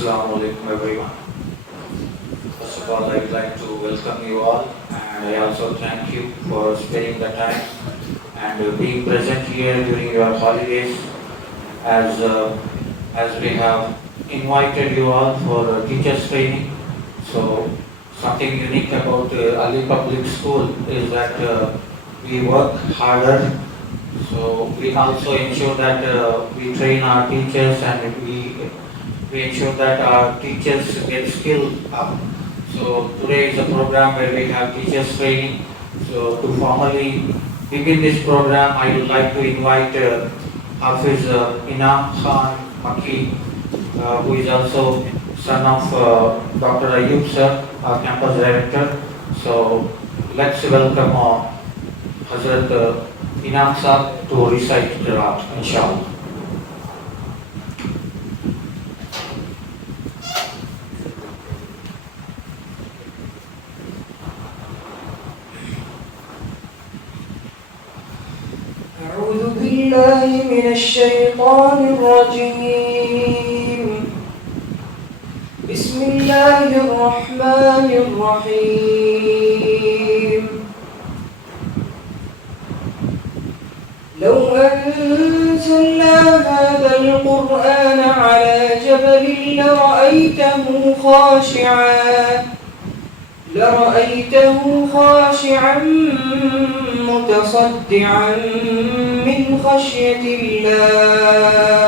Assalamu alaikum everyone. First of all, I would like to welcome you all, and I also thank you for spending the time and being present here during your holidays, as we have invited you all for teachers training. So something unique about Ali Public School is that we work harder. So we also ensure that we train our teachers, and we ensure that our teachers get skill up. So today is a program where we have teachers training. So to formally begin this program, I would like to invite Hafiz Inam Khan Maki, who is also son of Dr. Ayyub sir, our campus director. So let's welcome Hazrat Inam sir to recite Qiraat, inshallah. أعوذ بالله من الشيطان الرجيم. بسم الله الرحمن الرحيم. لو أنزلنا هذا القرآن على جبل لرأيته خاشعا متصدعا من خشية الله.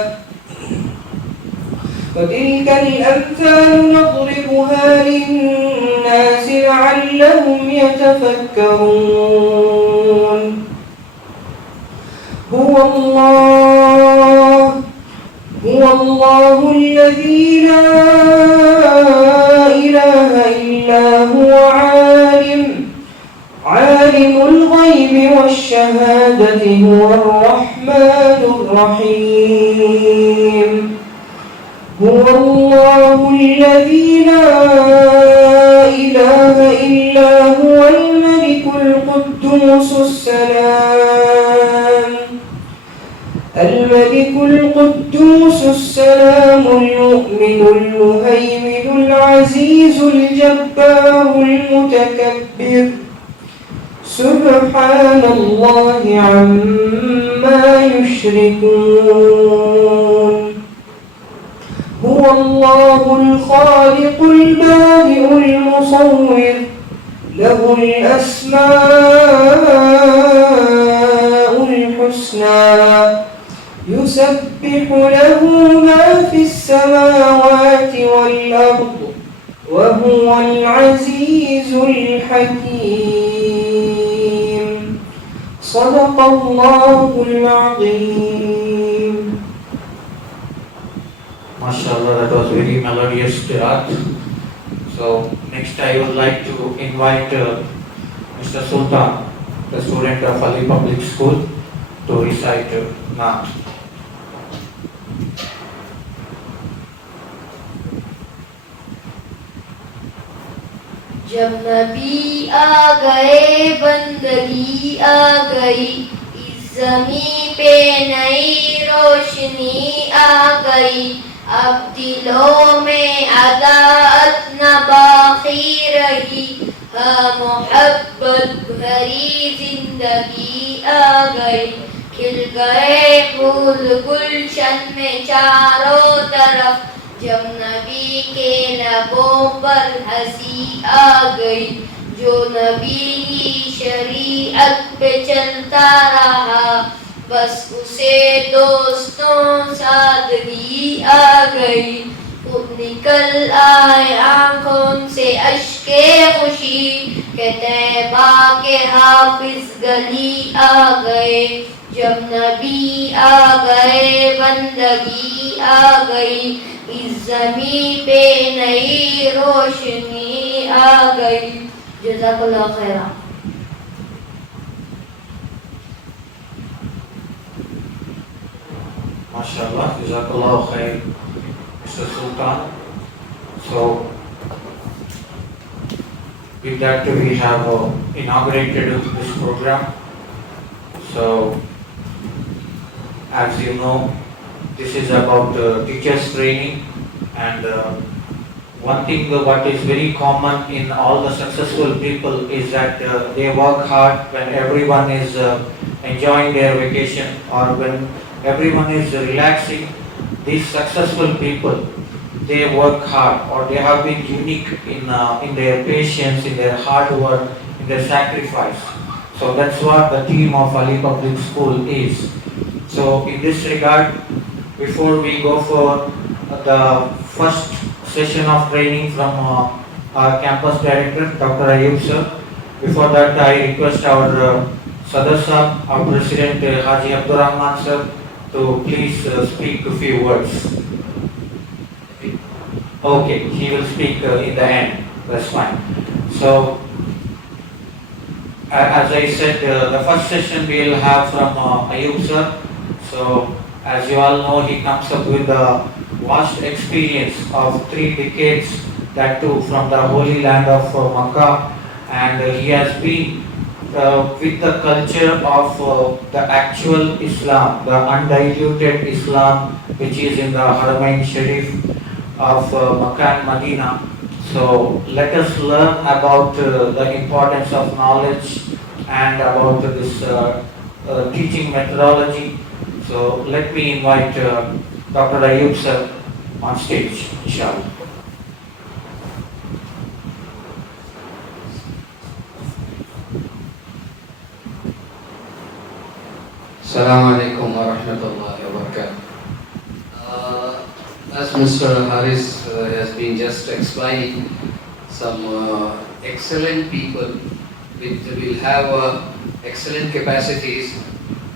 وتلك الأمثال نضربها للناس لعلهم يتفكرون. هو الله الذي لا إله إلا هو عالم الغيب والشهادة هو الرحمن الرحيم. هو الله الذي لا إله إلا هو الملك القدوس السلام المؤمن المهيمن العزيز الجبار المتكبر. سبحان الله عما يشركون. هو الله الخالق البارئ المصور، له الأسماء الحسنى، يسبح له ما في السماوات والأرض، وهو العزيز الحكيم. صدق الله العظيم. MashaAllah, that was very melodious Qiraat. So next I would like to invite Mr. Sultan, the student of Ali Public School, to recite Naat. जब नबी आ गए बंदगी आ गई, इस ज़मीं पे नई रोशनी आ गई। अब दिलों में अदात न बाकी रही, मोहब्बत भरी जिंदगी आ गई। खिल गए फूल गुलशन में चारों तरफ, जब नबी के लबों पर हंसी आ गई। जो नबी की शरीयत पे चलता रहा, बस उसे दोस्तों सादगी आ गई। खुद निकल आए आँखों से अश्के खुशी, के तैबा के हाफिज गली आ गए। जब नबी आ गए बंदगी आ गई, इस ज़मीं पे नई रोशनी आ गई। जज़ाकल्लाह Khaira. MashaAllah, Jazakallah khair, Mr. Sultan. So with that we have inaugurated this program. So as you know, this is about teachers training, And one thing what is very common in all the successful people is that they work hard when everyone is enjoying their vacation or when everyone is relaxing. These successful people, they work hard or they have been unique in their patience, in their hard work, in their sacrifice. So that's what the theme of Ali Public School is. So in this regard, before we go for the first session of training from our campus director, Dr. Ayyub sir, before that I request our Sadar Sahab, our president Haji Abdurrahman sir, to please speak a few words. Okay, he will speak in the end. That's fine. So, as I said, the first session we will have from Ayyub sir. So, as you all know, he comes up with a vast experience of 3 decades, that too from the holy land of Makkah, and he has been with the culture of the actual Islam, the undiluted Islam, which is in the Haramain Sharif of Makkah and Medina. So let us learn about the importance of knowledge and about this teaching methodology. So let me invite Dr. Ayyub sir on stage, inshallah. Assalamu alaikum wa rahmatullahi wa barakatuh. As Mr. Haris has been just explaining, some excellent people will have excellent capacities,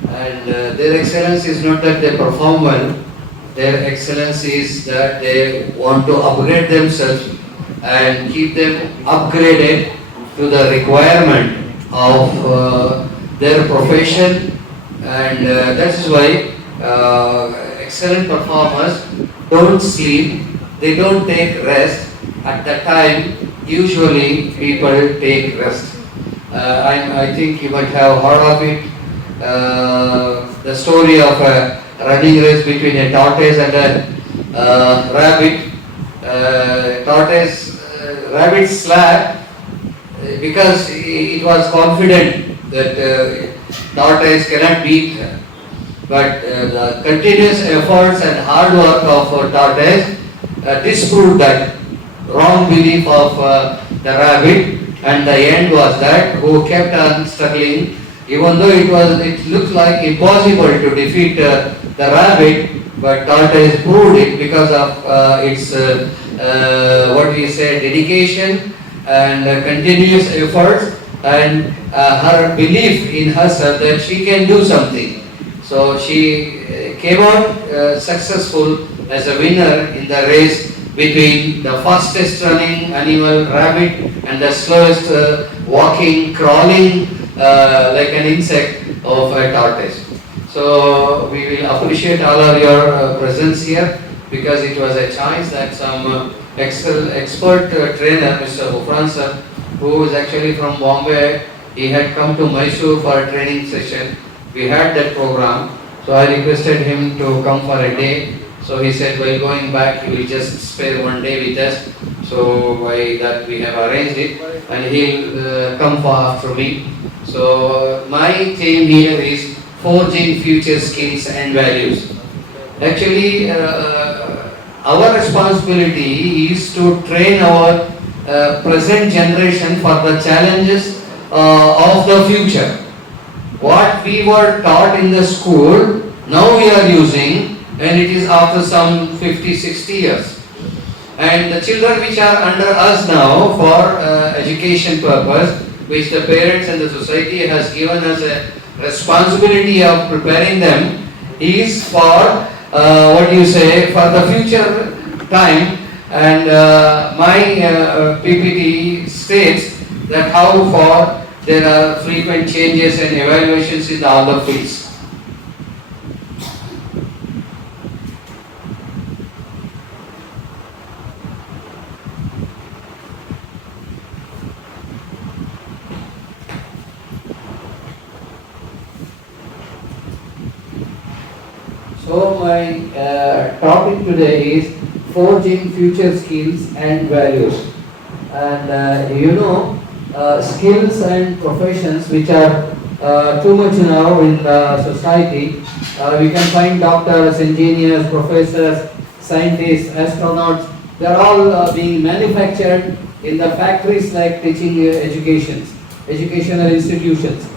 and their excellence is not that they perform well, their excellence is that they want to upgrade themselves and keep them upgraded to the requirement of their profession. And that is why excellent performers don't sleep, they don't take rest. At that time, usually people take rest. I think you might have heard of it, the story of a running race between a tortoise and a rabbit. Rabbit slapped because it was confident that tortoise cannot beat her. But the continuous efforts and hard work of tortoise disproved that wrong belief of the rabbit, and the end was that who kept on struggling, even though it looked like impossible to defeat the rabbit, but tortoise proved it because of its dedication and continuous efforts, and her belief in herself that she can do something. So she came out successful as a winner in the race between the fastest running animal, rabbit, and the slowest walking, crawling like an insect of a tortoise. So we will appreciate all of your presence here, because it was a chance that some expert trainer, Mr. Hufran sir, who is actually from Bombay, he had come to Mysore for a training session. We had that program, so I requested him to come for a day. So he said while going back he will just spare 1 day with us. So by that we have arranged it, and he'll come for after me. So my theme here is forging future skills and values. Actually, our responsibility is to train our present generation for the challenges of the future. What we were taught in the school, now we are using, and it is after some 50-60 years. And the children which are under us now for education purpose, which the parents and the society has given us a responsibility of preparing them, is for for the future time. And my PPT states that how far there are frequent changes and evaluations in all the fields. So my topic today is forging future skills and values. And skills and professions which are too much now in the society. We can find doctors, engineers, professors, scientists, astronauts. They are all being manufactured in the factories like teaching educational institutions.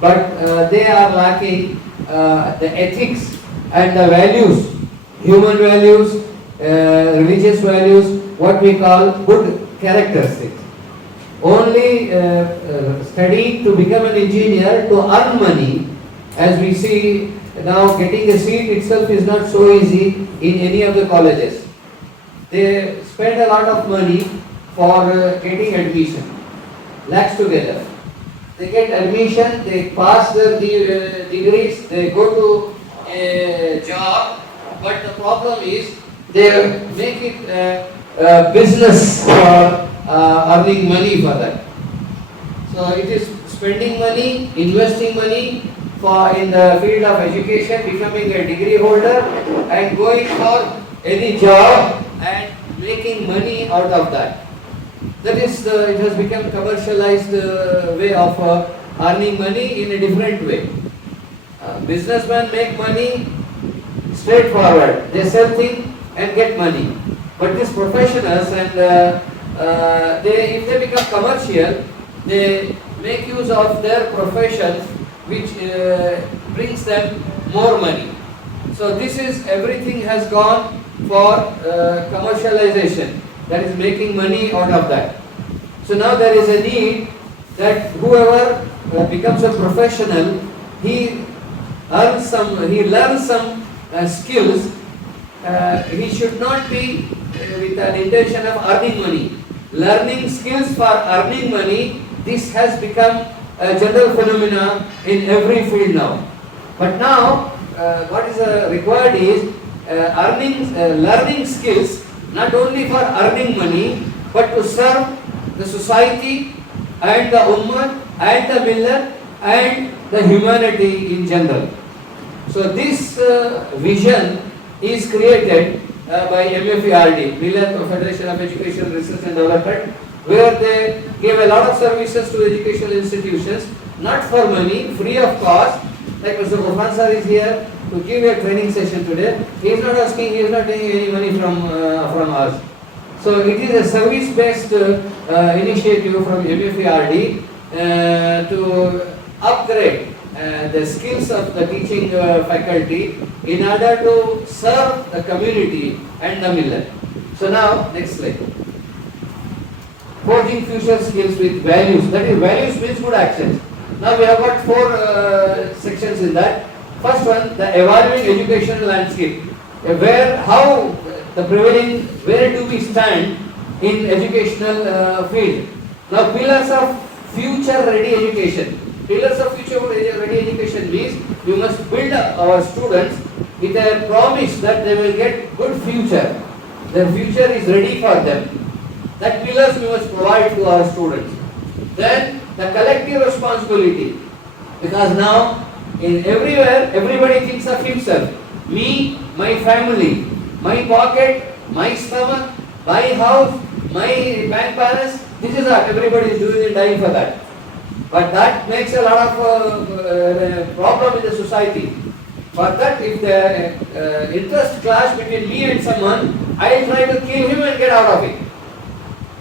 But they are lacking the ethics and the values, human values, religious values, what we call good characteristics. Only studying to become an engineer to earn money, as we see now, getting a seat itself is not so easy in any of the colleges. They spend a lot of money for getting admission, lakhs together. They get admission, they pass their degrees, they go to a job, but the problem is they make it a business for earning money for that. So it is spending money, investing money for in the field of education, becoming a degree holder and going for any job and making money out of that. That is, it has become commercialized way of earning money in a different way. Businessmen make money straightforward. They sell things and get money. But these professionals and if they become commercial, they make use of their profession, which brings them more money. So this is, everything has gone for commercialization, that is making money out of that. So now there is a need that whoever becomes a professional, he learns some skills. He should not be with an intention of earning money. Learning skills for earning money, this has become a general phenomena in every field now. But now, what is required is learning skills not only for earning money, but to serve the society and the ummah and the millet and the humanity in general. So this vision is created by MFERD, Millet Federation of Education Research and Development, where they give a lot of services to educational institutions, not for money, free of cost. Like Mr. Gofan sir is here to give a training session today. He is not asking, he is not taking any money from us. So it is a service-based initiative from MFERD to upgrade the skills of the teaching faculty in order to serve the community and the millet. So now, next slide. Forging future skills with values. That is, values means good actions. Now we have got 4 sections in that. First one, the evolving educational landscape. Where do we stand in educational field? Now, pillars of future ready education. Pillars of future ready education means we must build up our students with a promise that they will get good future. Their future is ready for them. That pillars we must provide to our students. Then the collective responsibility, because now in everywhere everybody thinks of himself. Me, my family, my pocket, my stomach, my house, my bank balance. This is what everybody is doing and dying for that. But that makes a lot of problem in the society. For that, if the interest clash between me and someone, I will try to kill him and get out of it.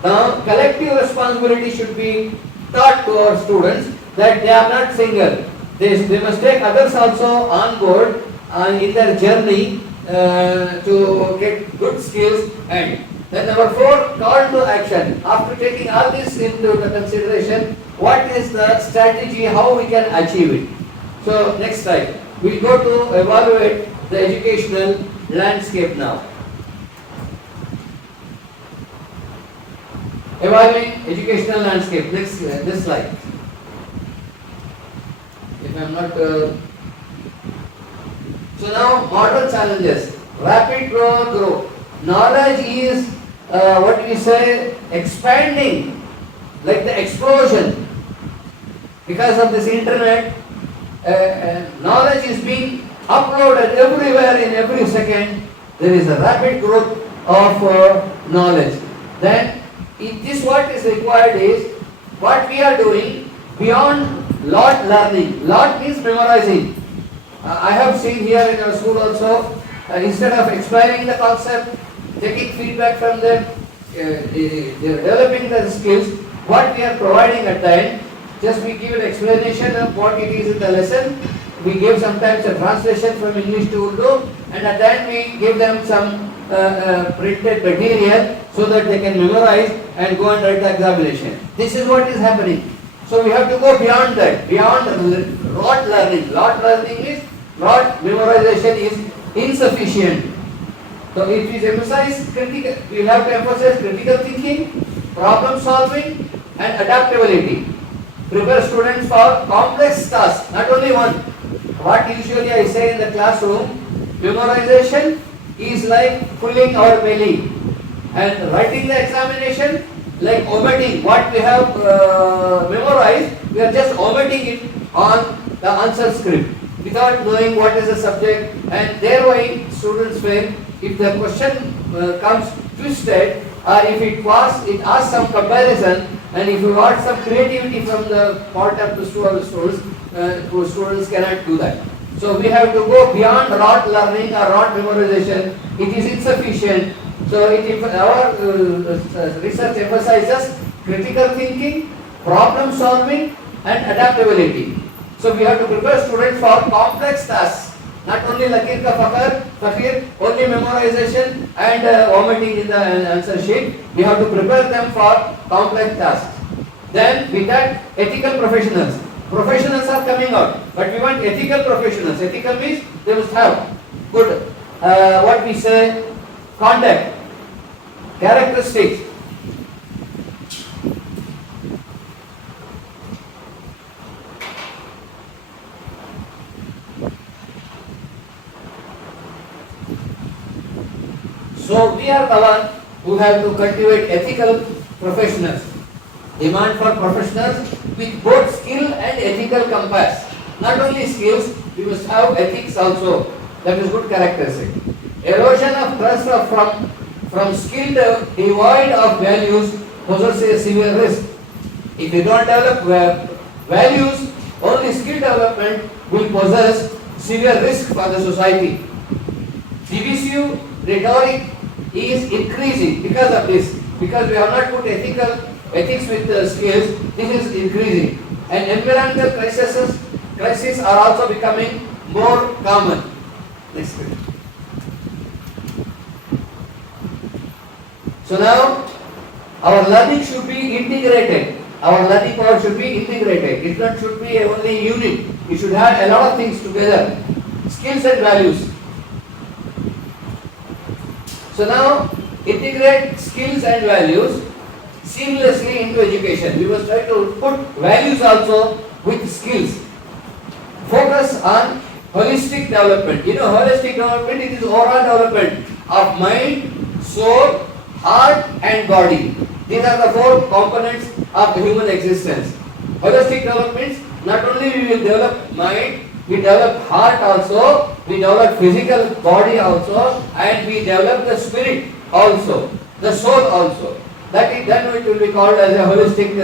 Now, collective responsibility should be taught to our students that they are not single. They must take others also on board in their journey to get good skills. And then number 4, call to action. After taking all this into the consideration, what is the strategy, how we can achieve it? So next slide. We go to evaluate the educational landscape now. Evaluating educational landscape. Next, this slide. If I am not. So now, modern challenges. Rapid growth. Knowledge is what we say expanding, like the explosion. Because of this internet, knowledge is being uploaded everywhere in every second. There is a rapid growth of knowledge. Then this what is required is what we are doing beyond lot learning. Lot means memorizing. I have seen here in our school also, instead of explaining the concept, taking feedback from them, developing the skills, what we are providing at the end, just we give an explanation of what it is in the lesson. We give sometimes a translation from English to Urdu, and at the end we give them some printed material so that they can memorize and go and write the examination. This is what is happening. So we have to go beyond that, beyond rote learning. Rote learning is, rote memorization is insufficient. So it is emphasized critical, we have to emphasize critical thinking, problem solving and adaptability. Prepare students for complex tasks, not only one. What usually I say in the classroom, memorization is like pulling our belly, and writing the examination like omitting what we have memorized, we are just omitting it on the answer script without knowing what is the subject, and thereby students fail. If the question comes twisted, or if it asks some comparison, and if you want some creativity from the part of the students cannot do that. So we have to go beyond rote learning or rote memorization. It is insufficient. So our research emphasizes critical thinking, problem solving and adaptability. So we have to prepare students for complex tasks. Not only lakir ka fakir, only memorization and omitting in the answer sheet. We have to prepare them for complex tasks. Then with that, ethical professionals. Professionals are coming out, but we want ethical professionals. Ethical means they must have good, what we say, conduct, characteristics. So we are the one who have to cultivate ethical professionals. Demand for professionals with both skill and ethical compass. Not only skills, we must have ethics also. That is good characteristic. Erosion of trust from skill devoid of values poses a severe risk. If you don't develop values, only skill development will possess severe risk for the society. Divisive rhetoric is increasing because of this. Because we have not put ethics with skills, this is increasing. And environmental crises are also becoming more common. Next page. So now, our learning should be integrated. Our learning power should be integrated. It not should be only unit. It should have a lot of things together. Skills and values. So now, integrate skills and values seamlessly into education. We must try to put values also with skills. Focus on holistic development. You know, holistic development, it is overall development of mind, soul, heart and body. These are the four components of human existence. Holistic development, not only we will develop mind, we develop heart also, we develop physical body also, and we develop the spirit also, the soul also. Then it will be called as a holistic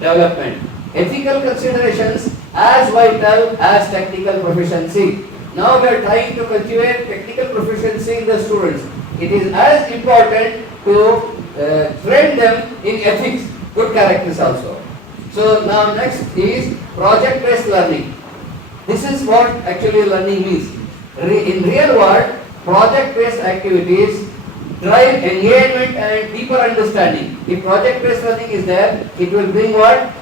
development. Ethical considerations as vital as technical proficiency. Now we are trying to cultivate technical proficiency in the students. It is as important to train them in ethics, good characters also. So now next is project-based learning. This is what actually learning means. In real world, project-based activities drive engagement and deeper understanding. If project-based learning is there, it will bring what?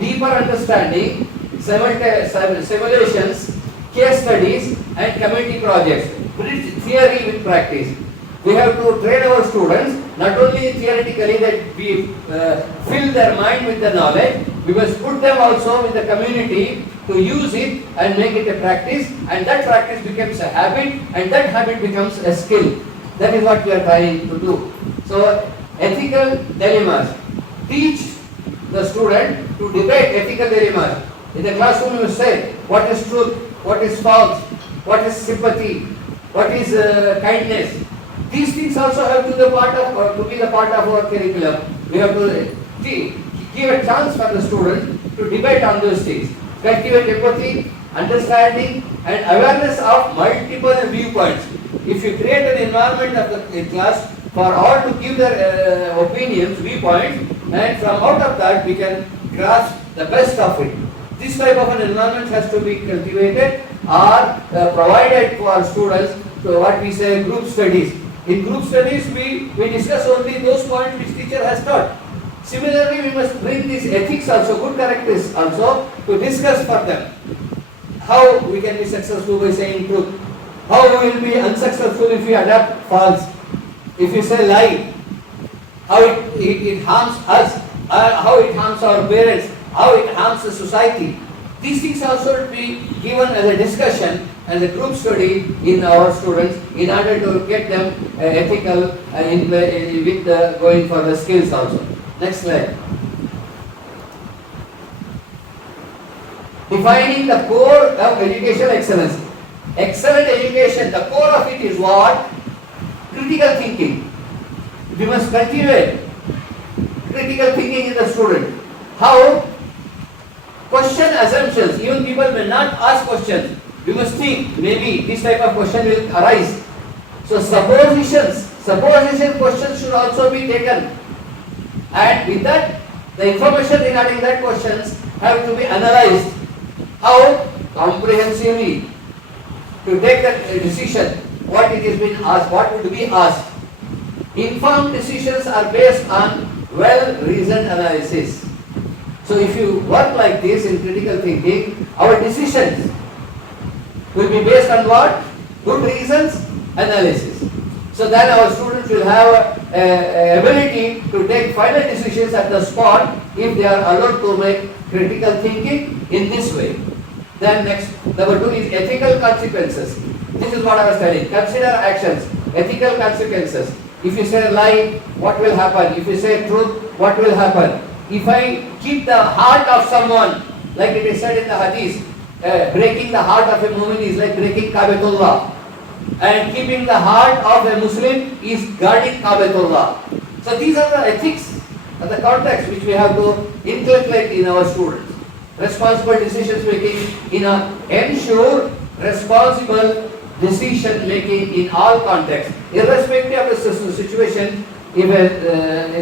Deeper understanding, simulations, case studies and community projects. Bridge theory with practice. We have to train our students not only theoretically that we fill their mind with the knowledge, we must put them also with the community to use it and make it a practice, and that practice becomes a habit, and that habit becomes a skill. That is what we are trying to do. So, ethical dilemmas. Teach the student to debate ethical dilemmas. In the classroom you say, what is truth, what is false, what is sympathy, what is kindness. These things also have to be the part of our curriculum. We have to give a chance for the student to debate on those things. Cultivate empathy, understanding, and awareness of multiple viewpoints. If you create an environment of the class for all to give their opinions, viewpoints, and from out of that we can grasp the best of it. This type of an environment has to be cultivated or provided for students. So what we say group studies. In group studies we discuss only those points which teacher has taught. Similarly, we must bring these ethics also, good characters also, to discuss for them. How we can be successful by saying truth. How we will be unsuccessful if we adapt false. If we say lie. How it harms us. How it harms our parents. How it harms the society. These things also will be given as a discussion, as a group study in our students in order to get them ethical with going for the skills also. Next slide. Defining the core of educational excellence. Excellent education, the core of it is what? Critical thinking. We must cultivate critical thinking in the student. How? Question assumptions. Even people may not ask questions. We must think, maybe this type of question will arise. So supposition questions should also be taken. And with that, the information regarding that questions have to be analyzed. How? Comprehensively. To take a decision, what it is being asked, what would be asked. Informed decisions are based on well-reasoned analysis. So if you work like this in critical thinking, our decisions will be based on what? Good reasons, analysis. So then our students will have ability to take final decisions at the spot if they are allowed to make critical thinking in this way. Then next, number 2 is ethical consequences. This is what I was telling. Consider actions, ethical consequences. If you say lie, what will happen? If you say truth, what will happen? If I keep the heart of someone, like it is said in the hadith, breaking the heart of a mu'min is like breaking Kabatullah. And keeping the heart of a Muslim is guarding Kabatullah. So these are the ethics and the context which we have to inculcate in our students. Responsible decision making ensure responsible decision making in all contexts. Irrespective of the situation, if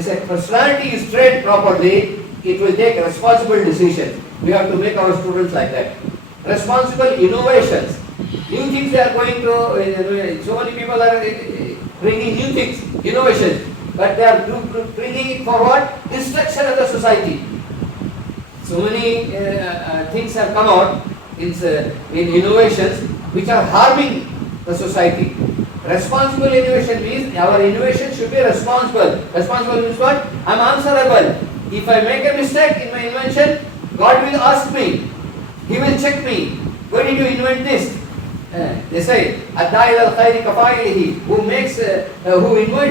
a personality is trained properly, it will take responsible decisions. We have to make our students like that. Responsible innovations. New things they are going to, so many people are bringing new things, innovations, but they are bringing it for what? Destruction of the society. So many things have come out in innovations which are harming the society. Responsible innovation means our innovation should be responsible. Responsible means what? I am answerable. If I make a mistake in my invention, God will ask me. He will check me. Why did you invent this? They say, "Adai al khairi kafa'ilihi." Who invents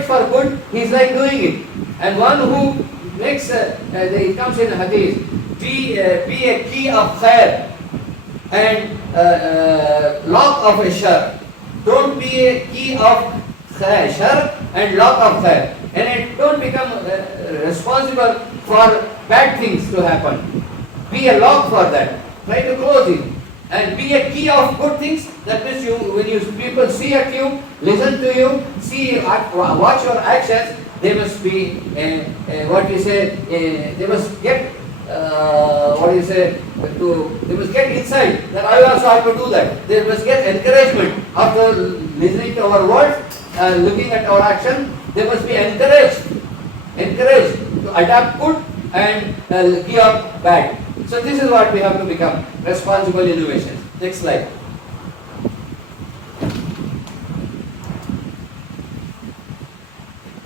for good, he is like doing it. And one who makes, it comes in hadith, be a key of khair and lock of a shar. Don't be a key of shar and lock of khair. And don't become responsible for bad things to happen. Be a lock for that. Try to close it. And be a key of good things. That means when people see at you, listen to you, watch your actions, they must be they must get they must get insight that I also have to do that. They must get encouragement after listening to our words, looking at our action. They must be encouraged to adapt good and give up bad. So this is what we have to become, responsible innovation. Next slide.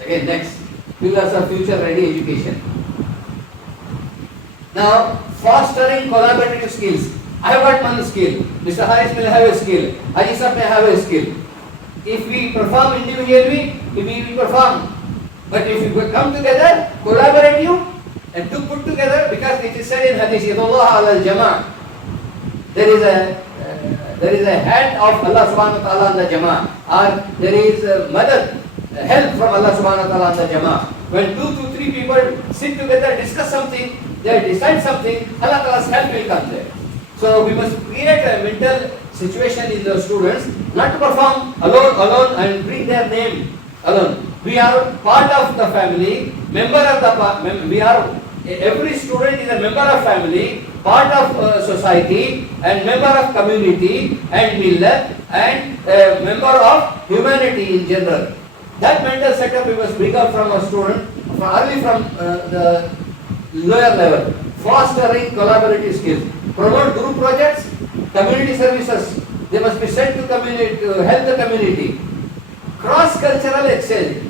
Again, next, pillars of future ready education. Now, fostering collaborative skills. I have got one skill. Mr. Harris will have a skill. Ajisab may have a skill. If we perform individually, we will perform. But if we come together, collaborative, and to put together, because it is said in Hadith, Yadullah ala al-Jama', there is a hand of Allah subhanahu wa ta'ala on the Jama', or there is a madad help from Allah subhanahu wa ta'ala and the Jama'ah. When 2 to 3 people sit together, discuss something, they decide something, Allah Ta'ala's help will come there. So we must create a mental situation in the students, not to perform alone and bring their name alone. We are part of the family, every student is a member of family, part of society and member of community and millat and member of humanity in general. That mental setup we must bring up from a student, early from the lower level, fostering collaborative skills, promote group projects, community services, they must be sent to community to help the community, cross-cultural exchange,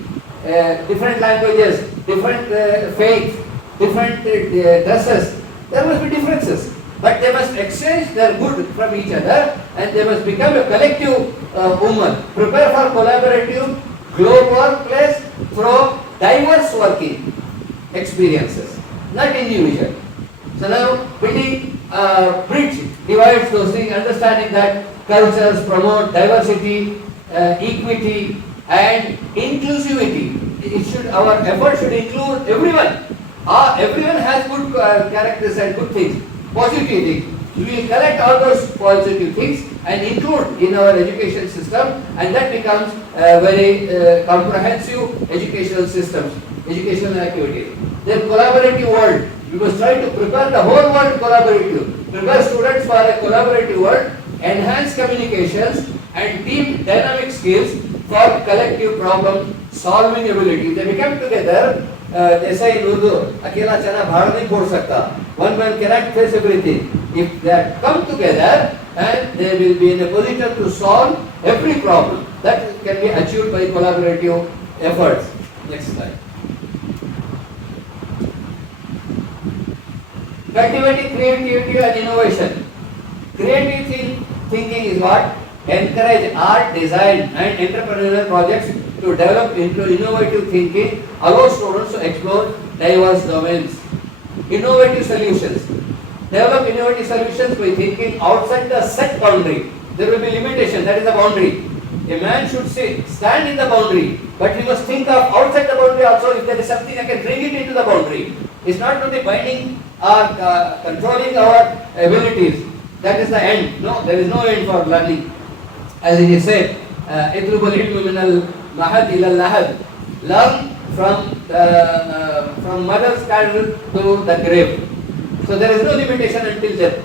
different languages, different faith, different dresses, there must be differences, but they must exchange their good from each other and they must become a collective ummah, prepare for collaborative global workplace through diverse working experiences, not individual. So now building bridge divides those things, understanding that cultures promote diversity, equity and inclusivity. Our effort should include everyone. Everyone has good characters and good things, positive things. We will collect all those positive things and include in our education system, and that becomes a very comprehensive educational systems, educational activities. Then collaborative world. We must try to prepare the whole world collaborative. Prepare students for a collaborative world, enhance communications and team dynamic skills for collective problem solving ability. They become together. They say in Urdu, "Akela chana bhad nahi phod sakta." One man cannot face everything. If they come together, and they will be in a position to solve every problem that can be achieved by collaborative efforts. Next slide. Cultivating creativity and innovation. Creative thinking is what? Encourage art, design and entrepreneurial projects to develop into innovative thinking, allow students to explore diverse domains. Innovative solutions. Develop innovative solutions by thinking outside the set boundary. There will be limitation, that is the boundary. A man should stand in the boundary, but he must think of outside the boundary also. If there is something, I can bring it into the boundary. It's not to be binding or controlling our abilities. That is the end. No, there is no end for learning. As it is said, اطلب العلم من المهد إلى اللحد. Learn from mother's cradle to the grave. So there is no limitation until death.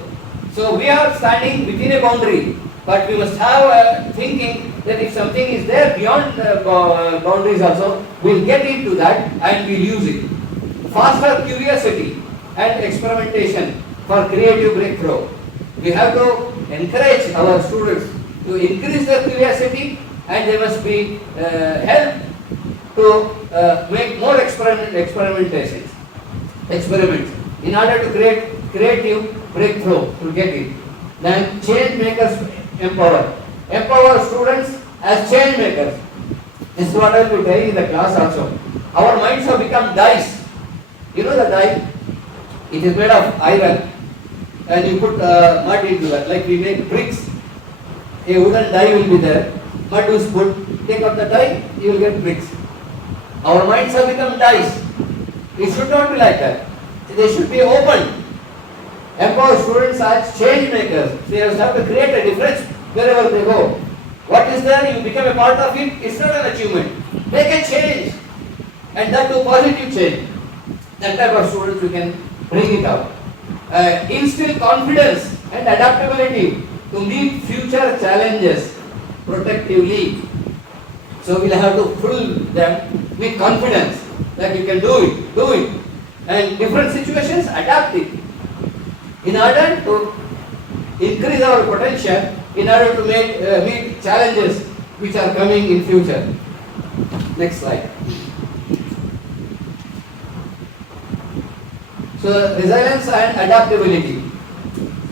So we are standing within a boundary, but we must have a thinking that if something is there beyond the boundaries also, we'll get into that and we'll use it. Foster curiosity and experimentation for creative breakthrough. We have to encourage our students to increase their curiosity, and they must be helped to make more experiments in order to create creative breakthrough to get it. Then change makers empower students as change makers. This is what I will be telling in the class also. Our minds have become dice. You know the die? It is made of iron and you put mud into that, like we make bricks. A wooden die will be there, mud is put, take out the die, you will get bricks. Our minds have become dice. It should not be like that. They should be open. Empower students as change makers. They have to create a difference wherever they go. What is there, you become a part of it, it's not an achievement. Make a change, and that to positive change. That type of students we can bring it out. Instill confidence and adaptability to meet future challenges protectively. So we'll have to fill them with confidence that you can do it. And different situations, adapt it. In order to increase our potential, in order to meet challenges which are coming in future. Next slide. So resilience and adaptability.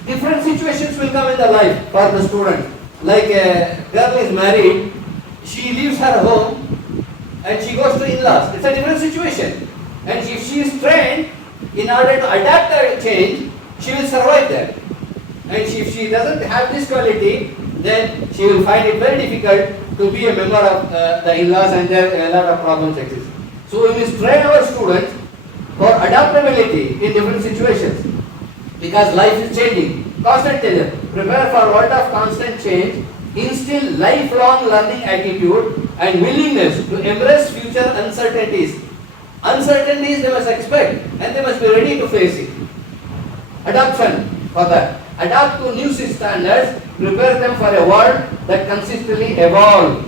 Different situations will come in the life for the student. Like a girl is married, she leaves her home and she goes to in-laws. It's a different situation. And if she is trained in order to adapt the change, she will survive that. And if she doesn't have this quality, then she will find it very difficult to be a member of the in-laws, and there a lot of problems exist. So we must train our students for adaptability in different situations, because life is changing, constant change. Prepare for a world of constant change, instill lifelong learning attitude and willingness to embrace future uncertainties. Uncertainties they must expect and they must be ready to face it. Adoption for that. Adapt to new standards, prepare them for a world that consistently evolves.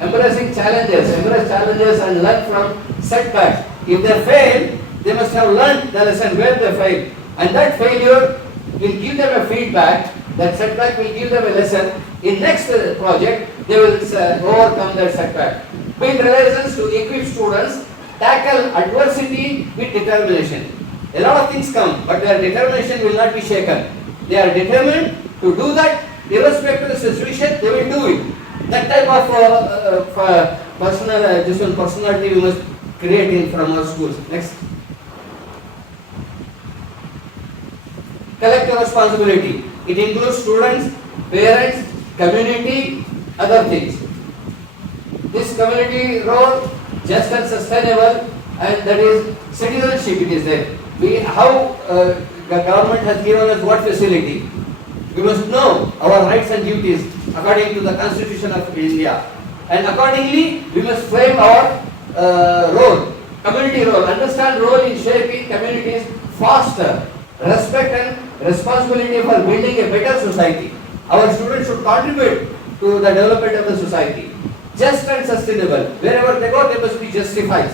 Embracing challenges, embrace challenges and learn from setbacks. If they fail, they must have learned the lesson where they failed. And that failure will give them a feedback, that setback will give them a lesson. In next project, they will overcome that setback. Build relations to equip students, tackle adversity with determination. A lot of things come, but their determination will not be shaken. They are determined to do that, irrespective of the situation, they will do it. That type of personality we must create in from our schools. Next. Collective responsibility. It includes students, parents, community, other things. This community role, just and sustainable, and that is citizenship. It is there. The government has given us what facility? We must know our rights and duties according to the Constitution of India, and accordingly we must frame our role, community role. Understand role in shaping communities faster. Respect and responsibility for building a better society. Our students should contribute to the development of the society. Just and sustainable. Wherever they go, they must be justified.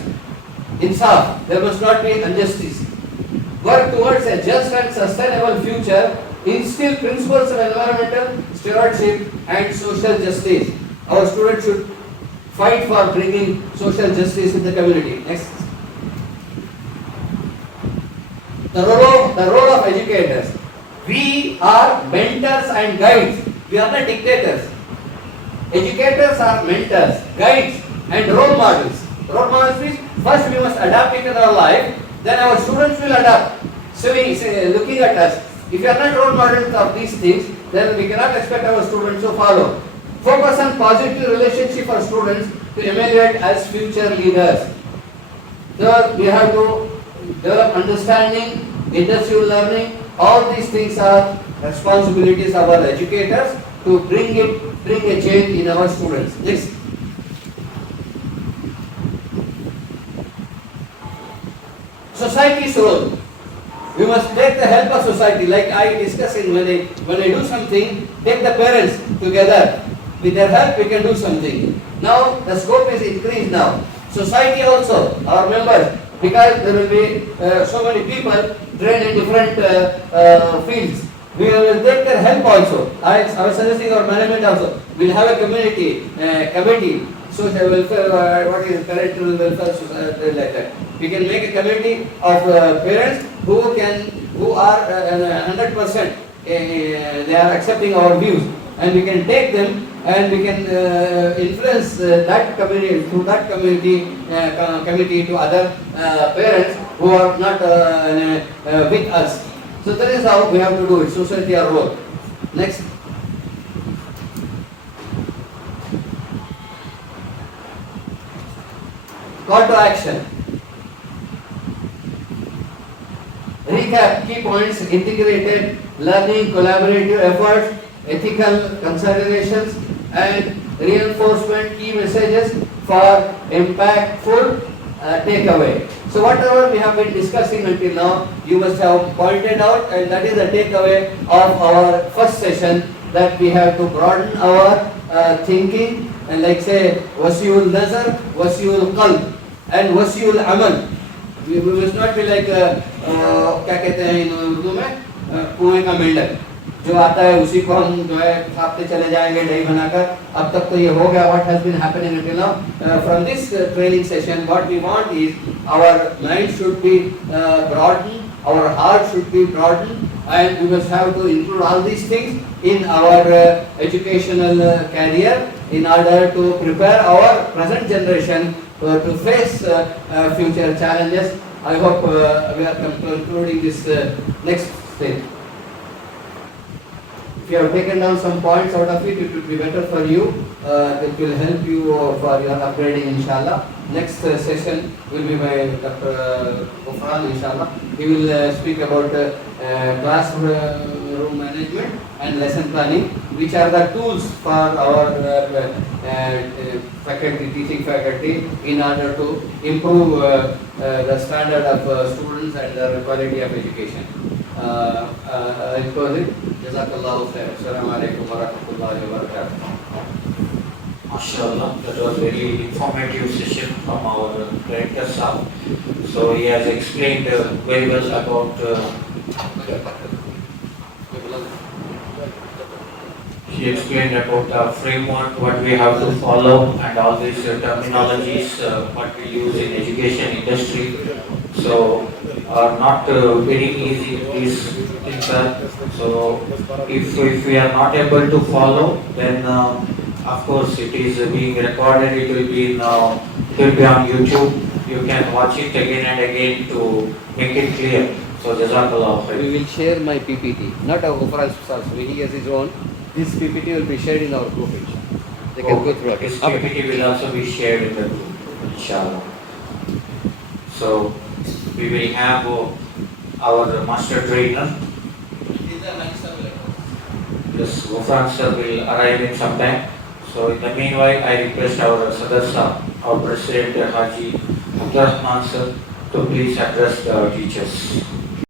Insaf, there must not be injustice. Work towards a just and sustainable future. Instill principles of environmental stewardship and social justice. Our students should fight for bringing social justice in the community. Next. The role of educators. We are mentors and guides. We are not dictators. Educators are mentors, guides, and role models. Role models means first we must adapt it in our life, then our students will adapt. So looking at us, if we are not role models of these things, then we cannot expect our students to follow. Focus on positive relationship for students to evaluate as future leaders. Third, we have to develop understanding, industrial learning. All these things are responsibilities of our educators to bring a change in our students. Next. Society's role. We must take the help of society. Like I discussed when I do something, take the parents together. With their help, we can do something. Now the scope is increased now. Society also, our members, because there will be so many people trained in different fields. We will take their help also. I was suggesting our management also. We will have a committee, social welfare, what is parental welfare society, like that. We can make a committee of parents who are 100%. They are accepting our views, and we can take them and we can influence that community through that committee to other parents who are not with us. So that is how we have to do it. Society our role. Next. Call to action. Recap key points: integrated learning, collaborative efforts, ethical considerations, and reinforcement key messages for impactful takeaway. So whatever we have been discussing until now, you must have pointed out, and that is the takeaway of our first session, that we have to broaden our thinking, and like say wasiul nazar, wasiul qalb, and wasiul amal. We must not be like क्या कहते हैं इन उर्दू में कुएं का मेंढक जो आता है उसी को हम जो है खाते चले जाएंगे दही बनाकर. अब तक तो ये हो गया. What has been happening until now? From this training session, what we want is our mind should be broadened, our heart should be broadened, and we must have to include all these things in our educational career in order to prepare our present generation to face future challenges. I hope we are concluding this next stage. If you have taken down some points out of it, it will be better for you. It will help you for your upgrading, inshallah. Next session will be by Dr. Gufran, inshallah. He will speak about classroom management and lesson planning, which are the tools for our faculty, teaching faculty, in order to improve the standard of students and the quality of education. I'll close it. Jazakallahu khair. Assalamu alaikum wa rahmatullahi wa barakatuh. MashaAllah, that was very informative session from our director Saab. So he has explained very well about he explained about the framework, what we have to follow, and all these terminologies what we use in education industry. So are not very easy, these things are. So if we are not able to follow, then of course it is being recorded, it will be on YouTube. You can watch it again and again to make it clear. So Jazakallah khair. We will share my PPT, not our Gufran also. He has his own. This PPT will be shared in our group. They can go through it. This PPT will also be shared in the group, inshallah. So we will have our master trainer. Yes, Gufran sir will arrive in some time. So in the meanwhile, I request our Sadar Sahab, our President Haji Abdurrahman sir, to please address the teachers.